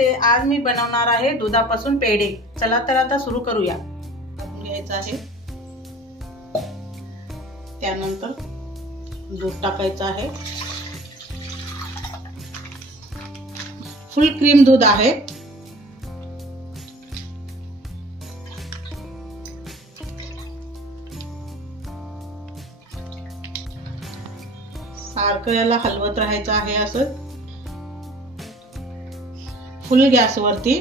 नमस्ते, आज मी बनवणार आहे दुधापासून पेढे। चला तर आता सुरू करूया। घ्यायचं आहे, त्यानंतर दूध टाकायचं आहे। फुल क्रीम दूध आहे। सारखं याला हलवत राहायचं आहे। असं फुल गॅसवरती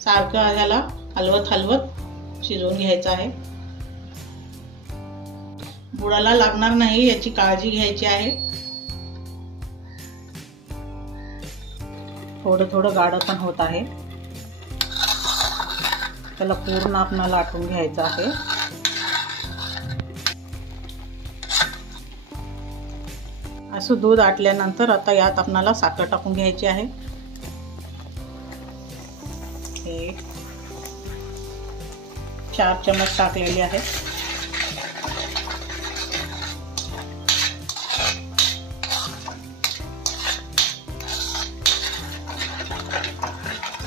सारखं याला हलवत शिजवून घ्यायचं आहे। बुडाला लागणार नाही याची काळजी घ्यायची आहे। थोडं थोडं गाढ पण होत आहे, त्याला पूर्ण आपल्याला आटून घ्यायचं आहे। असं दूध आटल्यानंतर आता यात आपल्याला साखर टाकून घ्यायची आहे। 4 चमच टाकलेली आहे।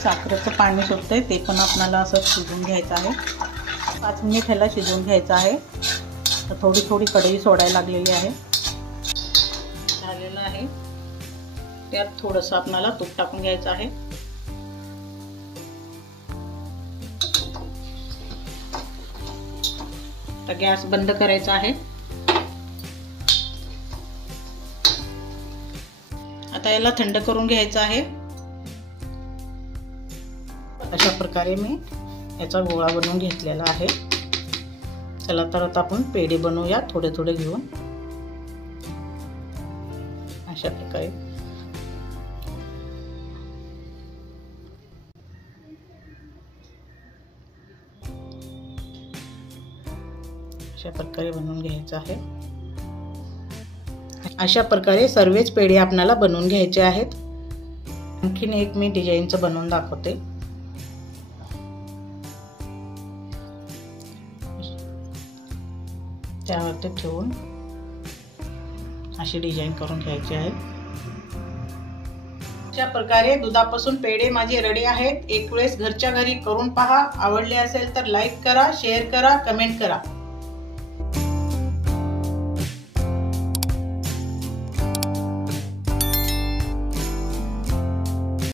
साखरेचं पाणी सुटतंय ते पण आपल्याला असं शिजवून घ्यायचं आहे। 5 मिनिट ह्याला शिजवून घ्यायचं आहे। तर थोडी थोडी कढई सोडायला लागलेली आहे। झालेलं आहे, त्यात थोडंसं आपल्याला तूप टाकून घ्यायचं आहे। तर गॅस बंद करायचा आहे। आता याला थंड करून घ्यायचं आहे। अशा प्रकारे मी याचा गोळा बनवून घेतलेला आहे। चला तर आता आपण पेढे बनवूया, थोडे थोडे घेऊन। अशा प्रकारे बनवून घ्यायचं आहे। अशा प्रकारे सर्वच पेढे आपल्याला बनवून घ्यायचे आहेत। आणखीन एक मी डिझाईनचं बनवून दाखवते। त्यावरती ठेवून अशी डिझाईन करून घ्यायची आहे। अशा प्रकारे दुधापासून पेढे माझे रेडी आहेत। एक वेळेस घरच्या घरी करून पहा। आवडले असेल तर लाईक करा, शेअर करा, कमेंट करा।